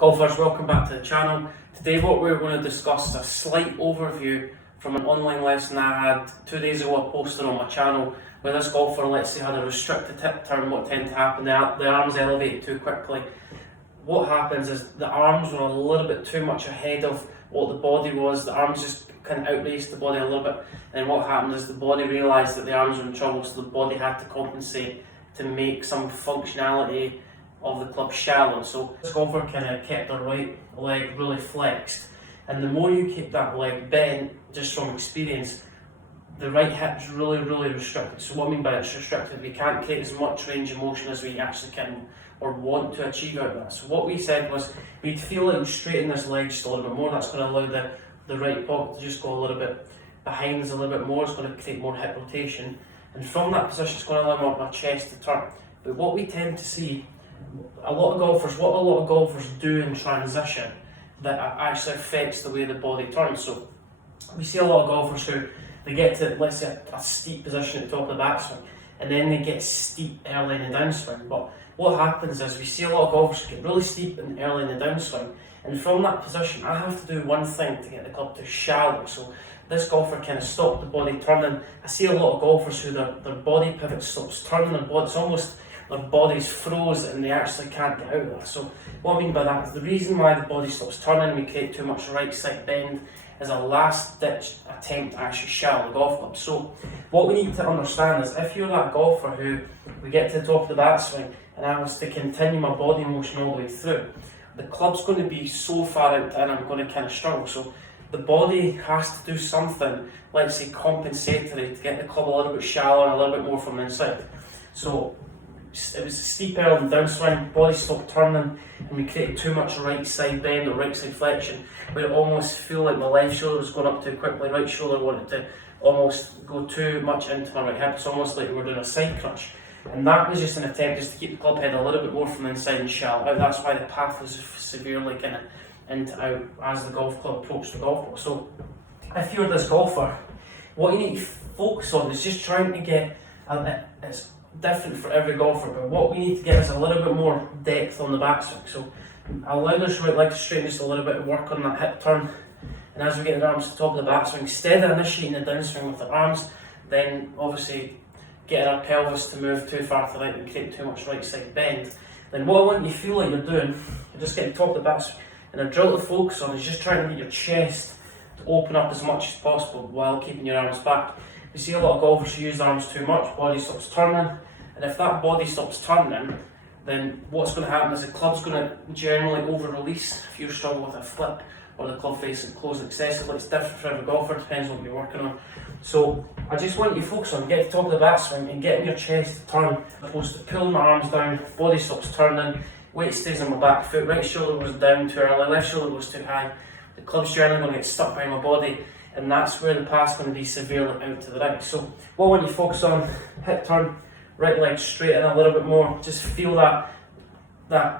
Golfers, welcome back to the channel. Today what we're going to discuss is a slight overview from an online lesson I had 2 days ago. I posted on my channel where this golfer, let's say, had a restricted hip turn. What tends to happen, the arms elevate too quickly. What happens is the arms were a little bit too much ahead of what the body was. The arms just kind of outraced the body a little bit, and what happened is the body realised that the arms were in trouble, so the body had to compensate to make some functionality of the club shallow. So this golfer kind of kept their right leg really flexed, and the more you keep that leg bent, just from experience, the right hip's really restricted. So what I mean by it's restricted, we can't create as much range of motion as we actually can or want to achieve out of that. So what we said was we'd feel like we straighten this leg just a little bit more. That's going to allow the right pocket to just go a little bit behind us a little bit more. It's going to create more hip rotation, and from that position it's going to allow my chest to turn. But what we tend to see, what a lot of golfers do in transition that actually affects the way the body turns. So we see a lot of golfers who they get to, let's say, a steep position at the top of the backswing, and then they get steep early in the downswing. But what happens is we see a lot of golfers get really steep and early in the downswing, and from that position I have to do one thing to get the club to shallow. So this golfer kind of stopped the body turning. I see a lot of golfers who their body pivot stops turning, their body, it's almost their body's froze and they actually can't get out of that. So what I mean by that is the reason why the body stops turning, we create too much right side bend, is a last ditch attempt to actually shallow the golf club. So what we need to understand is if you're that golfer who we get to the top of the backswing and I was to continue my body motion all the way through, the club's going to be so far out and I'm going to kind of struggle. So the body has to do something, let's say compensatory, to get the club a little bit shallower and a little bit more from the inside. So it was a steep early downswing, body stopped turning, and we created too much right side bend or right side flexion, where it almost feel like my left shoulder was going up too quickly, right shoulder wanted to almost go too much into my right hip. It's almost like we were doing a side crunch, and that was just an attempt just to keep the club head a little bit more from the inside and shallow out. That's why the path was severely kind of into out as the golf club approached the golf ball. So if you're this golfer, what you need to focus on is just trying to get it's different for every golfer, but what we need to get is a little bit more depth on the backswing. So allow this right leg to straighten just a little bit, work on that hip turn, and as we get the arms to the top of the backswing, instead of initiating the downswing with the arms, then obviously getting our pelvis to move too far to the right and create too much right side bend, then what I want you to feel like you're doing, you're just getting top of the backswing, and a drill to focus on is just trying to get your chest to open up as much as possible while keeping your arms back. We see a lot of golfers who use the arms too much, body stops turning, and if that body stops turning, then what's going to happen is the club's going to generally over-release if you struggle with a flip or the club face is closed excessively. It's different for every golfer, depends on what you're working on. So I just want you to focus on getting to the top of the backswing and getting your chest to turn, as opposed to pulling my arms down, body stops turning, weight stays on my back foot, right shoulder goes down too early, left shoulder goes too high. The club's generally going to get stuck behind my body, and that's where the path's going to be severely out to the right. So what I want you to focus on, hip turn, right leg straight in a little bit more, just feel that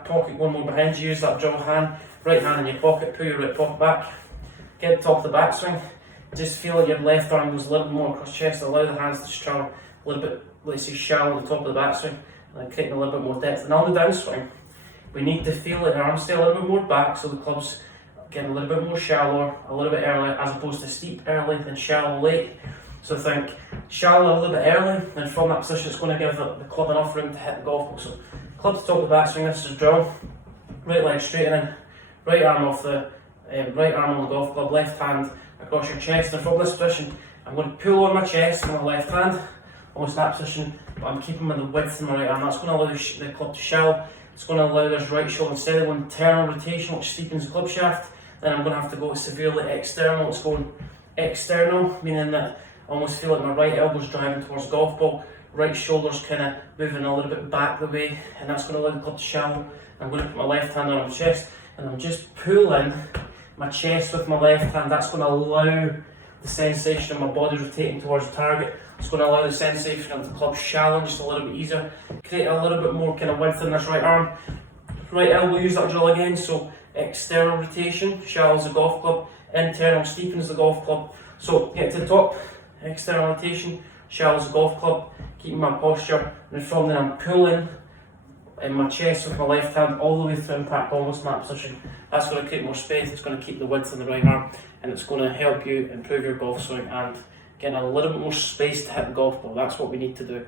pocket one more behind you, use that draw hand, right hand in your pocket, pull your right pocket back, get to the top of the backswing, just feel like your left arm goes a little bit more across chest, allow the hands to travel a little bit, let's say shallow on the top of the backswing, and creating a little bit more depth. And on the downswing, we need to feel like our arms stay a little bit more back, so the club's getting a little bit more shallower, a little bit early, as opposed to steep early then shallow late. So think shallow a little bit early, and from that position it's going to give the club enough room to hit the golf ball. So club to top of the backswing, this is a drill, right leg straightening, right arm off the right arm on the golf club, left hand across your chest, and from this position I'm going to pull on my chest with my left hand, almost that position, but I'm keeping with the width in my right arm. That's going to allow the club to shallow. It's going to allow this right shoulder, instead of internal rotation which steepens the club shaft, then I'm going to have to go severely external. It's going external, meaning that I almost feel like my right elbow's driving towards the golf ball, right shoulder's kind of moving a little bit back the way, and that's going to allow the club to shallow. I'm going to put my left hand on my chest, and I'm just pulling my chest with my left hand. That's going to allow the sensation of my body rotating towards the target. It's going to allow the sensation of the club shallow just a little bit easier, create a little bit more kind of width in this right arm. Right elbow, use that drill again, so external rotation shallows the golf club, internal steepens the golf club. So get to the top, external rotation shallows the golf club, keeping my posture, and from there I'm pulling in my chest with my left hand all the way through impact, almost snap position. That's going to create more space, it's going to keep the width in the right arm, and it's going to help you improve your golf swing and get a little bit more space to hit the golf ball. That's what we need to do.